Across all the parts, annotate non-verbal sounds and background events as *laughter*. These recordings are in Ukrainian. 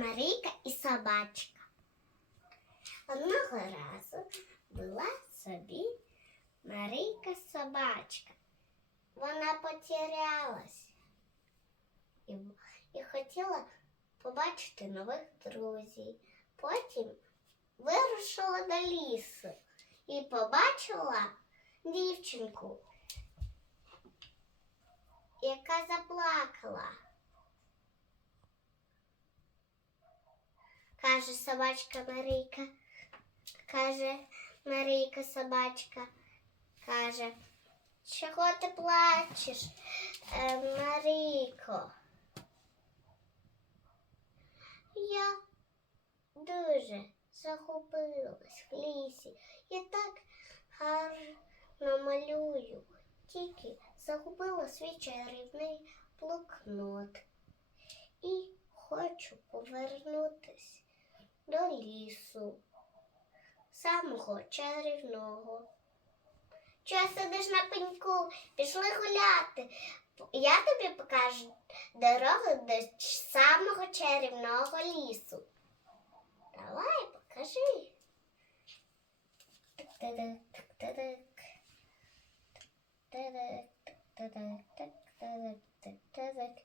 Марійка і собачка. Одного разу була собі Марійка собачка. Вона потерялась і, і хотіла побачити нових друзів. Потім вирушила до лісу і побачила дівчинку, яка заплакала. Каже собачка Марійка. Каже Марійка собачка. Каже, чого ти плачеш, е, Марійко? Я дуже загубилась в лісі. Я так гарно малюю. Тільки загубила свій чарівний блокнот. І хочу повернутись до лісу, самого чарівного. Чого сидиш на пеньку? Пішли гуляти. Я тобі покажу дорогу до самого чарівного лісу. Давай, покажи. Тик-тик-тик, тик-тик-тик. Тик-тик-тик, тик-тик-тик,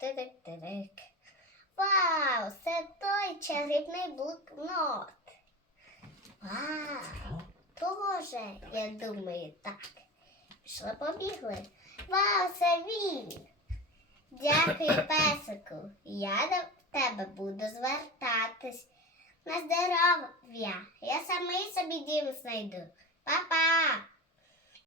тик-тик-тик. Вау, це той чарівний блокнот. Вау, тоже, я думаю, так. Пішли побігли. Вау, це він. Дякую, *coughs* песику. Я до тебе буду звертатись. На здоров'я. Я самий собі дім знайду.